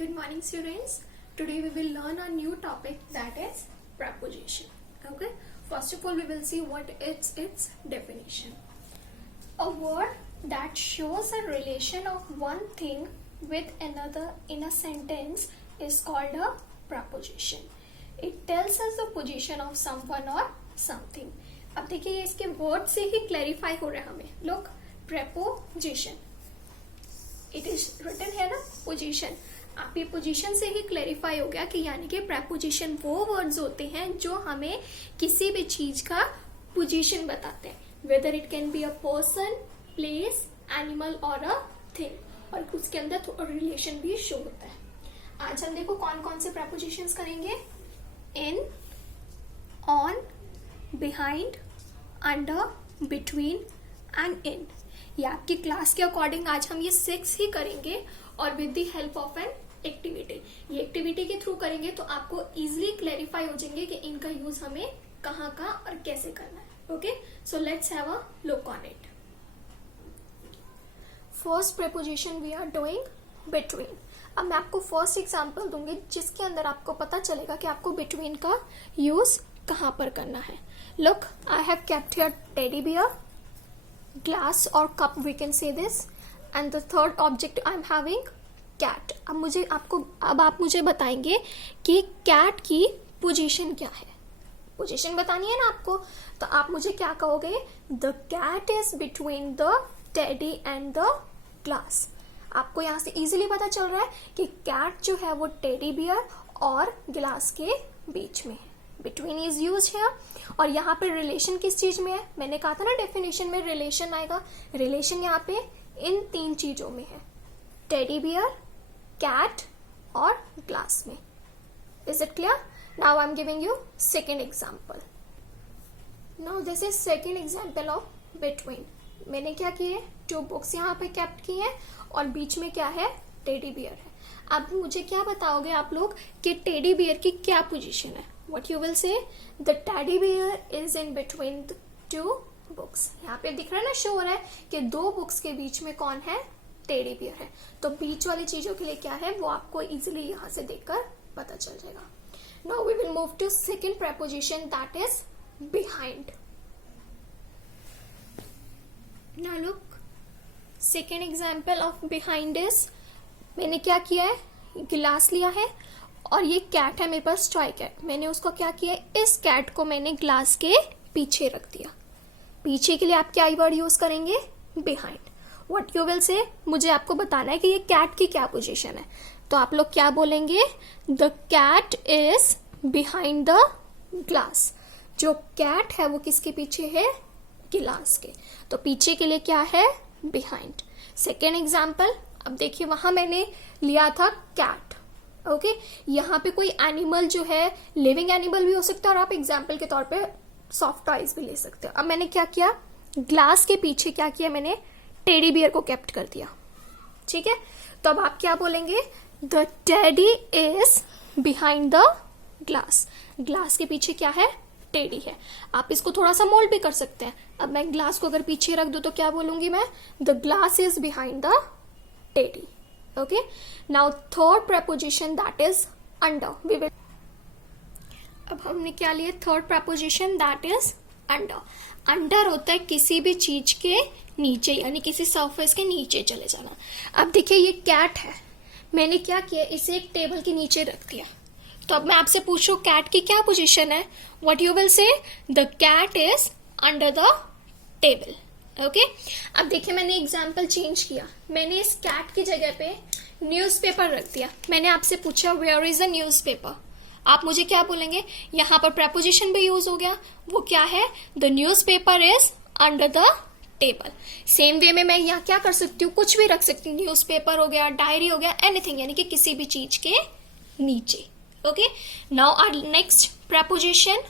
Good morning, students. Today we will learn a new topic, that is preposition. Okay. First of all, we will see what is its definition. A word that shows a relation of one thing with another in a sentence is called a preposition. It tells us the position of someone or something. अब देखिए ये इसके word से ही clarify हो रहा है हमें. Look, preposition. It is written है ना, पोजीशन. आप ये पोजीशन से ही क्लैरिफाई हो गया कि यानी कि preposition वो वर्ड्स होते हैं जो हमें किसी भी चीज का पोजीशन बताते हैं. Whether it can be a person, place, animal or a thing. और उसके अंदर रिलेशन भी शो होता है. आज हम देखो कौन कौन से prepositions करेंगे. In, on, behind, under, between and in. ये आपकी क्लास के अकॉर्डिंग आज हम ये 6 ही करेंगे और with the help of an activity. ये एक्टिविटी के थ्रू करेंगे तो आपको इजिली क्लैरिफाई हो जाएंगे कि इनका यूज हमें कहाँ का और कैसे करना है. Okay, so let's have a look on it. First preposition we are doing between. अब मैं आपको फर्स्ट एग्जांपल दूंगी जिसके अंदर आपको पता चलेगा कि आपको बिटवीन का यूज कहाँ पर करना है. Look, I have kept here teddy bear, glass or cup we can say this, and the third object I'm having cat. अब आप मुझे बताएंगे कि cat की पोजीशन क्या है. पोजीशन बतानी है ना आपको, तो आप मुझे क्या कहोगे. The cat is between the teddy and the glass. आपको यहाँ से इजीली पता चल रहा है कि cat जो है वो टेडी बियर और गिलास के बीच में है. बिटवीन इज यूज है. और यहाँ पे रिलेशन किस चीज में है. मैंने कहा था ना डेफिनेशन में रिलेशन आएगा. रिलेशन यहाँ पे इन 3 चीजों में है, टेडी बियर, कैट और ग्लास में. Is it clear. Now I am giving you second example. Now this is second example of between. मैंने क्या किए, 2 बुक्स यहाँ पे कैप्ट की है और बीच में क्या है, टेडी बियर है. अब मुझे क्या बताओगे आप लोग कि टेडी बियर की क्या पोजीशन है. What you will say, the teddy bear is in between the 2 books. यहाँ पे दिख रहा है ना, शो हो रहा है कि 2 बुक्स के बीच में कौन है, टेडी बियर है. तो बीच वाली चीजों के लिए क्या है वो आपको इजिली यहाँ से देखकर पता चल जाएगा. Now we will move to second preposition, that is behind. Now look, second example of behind is, मैंने क्या किया है, गिलास लिया है और ये कैट है मेरे पास, टॉय कैट. मैंने उसको क्या किया, इस कैट को मैंने ग्लास के पीछे रख दिया. पीछे के लिए आप क्या वर्ड यूज करेंगे, बिहाइंड. व्हाट यू विल से, मुझे आपको बताना है कि ये कैट की क्या पोजीशन है. तो आप लोग क्या बोलेंगे, the cat is behind the glass. जो कैट है वो किसके पीछे है, गिलास के. तो पीछे के लिए क्या है, बिहाइंड. Second example. अब देखिए वहां मैंने लिया था कैट. ओके, यहाँ पे कोई एनिमल जो है, लिविंग एनिमल भी हो सकता है और आप एग्जाम्पल के तौर पे सॉफ्ट टॉयज भी ले सकते हो. अब मैंने क्या किया, ग्लास के पीछे क्या किया, मैंने टेडी बियर को कैप्ट कर दिया. ठीक है, तो अब आप क्या बोलेंगे, the teddy is behind the glass. Glass के पीछे क्या है, टेडी है. आप इसको थोड़ा सा मोल्ड भी कर सकते हैं. अब मैं ग्लास को अगर पीछे रख दूं तो क्या बोलूंगी मैं, the glass is behind the teddy. Okay, now third preposition, that is under. We will. अब हमने क्या लिया, third preposition, that is under. Under होता है किसी भी चीज के नीचे, यानी किसी सरफेस के नीचे चले जाना. अब देखिए ये कैट है, मैंने क्या किया, इसे एक टेबल के नीचे रख दिया. तो अब मैं आपसे पूछूं कैट की क्या पोजीशन है. What you will say, the cat is under the table. Okay, अब देखिए मैंने एग्जाम्पल चेंज किया. मैंने इस कैट की जगह पे न्यूज़पेपर रख दिया. मैंने आपसे पूछा वेयर इज अ न्यूज़पेपर. आप मुझे क्या बोलेंगे, यहाँ पर प्रेपोजिशन भी यूज हो गया. वो क्या है, the newspaper is under the table. Same way में मैं यहाँ क्या कर सकती हूँ, कुछ भी रख सकती हूँ. न्यूज़पेपर हो गया, डायरी हो गया, एनीथिंग, यानी कि किसी भी चीज के नीचे. Okay, now our next preposition,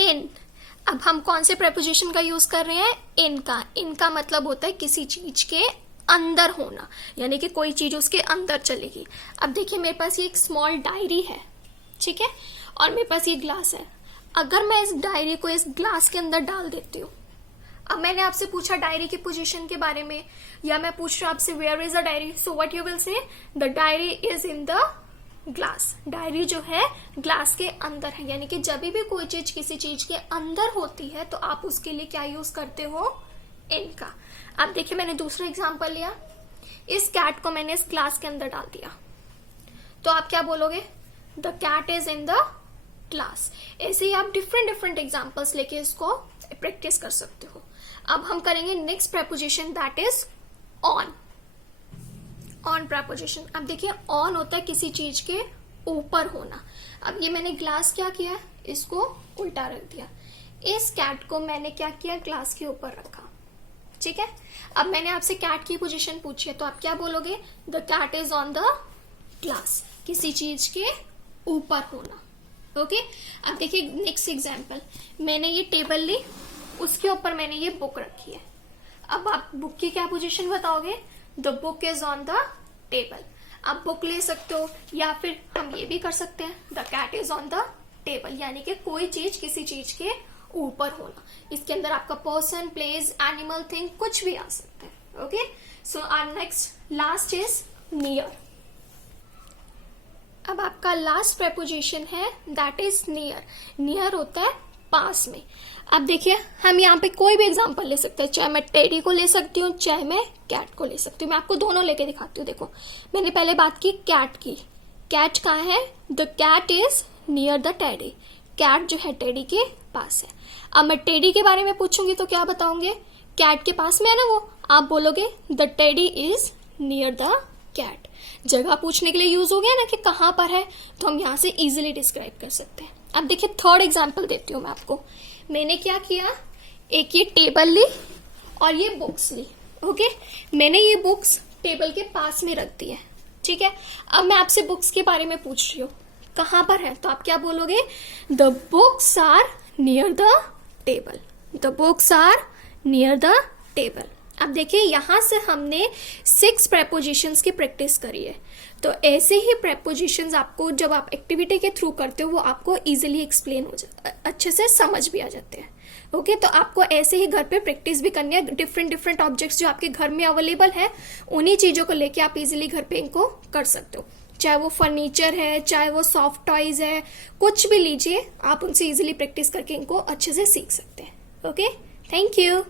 in. अब हम कौन से प्रेपोजिशन का यूज कर रहे हैं, इनका. इनका मतलब होता है किसी चीज के अंदर होना, यानी कि कोई चीज उसके अंदर चलेगी. अब देखिए मेरे पास ये एक स्मॉल डायरी है, ठीक है, और मेरे पास ये ग्लास है. अगर मैं इस डायरी को इस ग्लास के अंदर डाल देती हूँ, अब मैंने आपसे पूछा डायरी की पोजीशन के बारे में, या मैं पूछ रहा हूं आपसे where is the diary, so what you will say the diary is in the glass. Diary जो है ग्लास के अंदर है, यानी कि जब भी कोई चीज किसी चीज के अंदर होती है तो आप उसके लिए क्या यूज करते हो, इन का। अब देखिए मैंने दूसरा एग्जांपल लिया, इस कैट को मैंने इस ग्लास के अंदर डाल दिया, तो आप क्या बोलोगे, the cat is in the glass. ऐसे ही आप डिफरेंट डिफरेंट एग्जाम्पल्स लेके इसको प्रैक्टिस कर सकते हो। अब हम करेंगे next preposition, that is on. On preposition, अब देखिए ऑन होता है किसी चीज के ऊपर होना। अब ये मैंने ग्लास क्या किया, इसको उल्टा रख दिया, इस कैट को मैंने क्या किया, ग्लास के ऊपर रखा, ठीक है। अब मैंने आपसे कैट की पोजीशन पूछी है, तो आप क्या बोलोगे, the cat is on the glass, किसी चीज के ऊपर होना। ओके अब देखिए नेक्स्ट एग्जांपल, मैंने ये टेबल ली, उसके ऊपर मैंने ये बुक रखी है। अब आप बुक की क्या पोजीशन बताओगे, the book is on the table. आप बुक ले सकते हो, या फिर हम ये भी कर सकते हैं, the cat is on the table, यानी कि कोई चीज किसी चीज के ऊपर होना। इसके अंदर आपका पर्सन, प्लेस, एनिमल, थिंग कुछ भी आ सकता है। Okay so our next last is near. अब आपका लास्ट प्रेपोजिशन है दैट इज नियर। नियर होता है पास में। अब देखिए हम यहाँ पे कोई भी एग्जांपल ले सकते हैं, चाहे मैं टेडी को ले सकती हूँ, चाहे मैं कैट को ले सकती हूँ। मैं आपको दोनों लेके दिखाती हूँ। देखो मैंने पहले बात की कैट की, कैट कहाँ है, the cat is near the teddy, cat जो है टेडी के पास है। अब मैं टेडी के बारे में पूछूंगी तो क्या बताऊंगे, कैट के पास में है ना वो, आप बोलोगे the teddy is near the cat. जगह पूछने के लिए यूज हो गया ना कि कहां पर है, तो हम यहां से इजीली डिस्क्राइब कर सकते हैं। अब देखिए थर्ड एग्जांपल देती हूँ मैं आपको। मैंने क्या किया, एक ये टेबल ली और ये बुक्स ली। ओके मैंने ये बुक्स टेबल के पास में रख दी है, ठीक है। अब मैं आपसे बुक्स के बारे में पूछ रही हूँ कहां पर है, तो आप क्या बोलोगे, the books are near the table, the books are near the table. अब देखिए यहां से हमने 6 प्रेपोजिशंस की प्रैक्टिस करी है। तो ऐसे ही प्रेपोजिशंस आपको जब आप एक्टिविटी के थ्रू करते हो वो आपको इजीली एक्सप्लेन हो जाता है, अच्छे से समझ भी आ जाते हैं। ओके तो आपको ऐसे ही घर पे प्रैक्टिस भी करनी है। डिफरेंट डिफरेंट ऑब्जेक्ट्स जो आपके घर में अवेलेबल है उन्हीं चीजों को लेके आप इजीली घर पे इनको कर सकते हो, चाहे वो फर्नीचर है, चाहे वो सॉफ्ट टॉयज है, कुछ भी लीजिए, आप उनसे इजीली प्रैक्टिस करके इनको अच्छे से सीख सकते हैं। Okay thank you.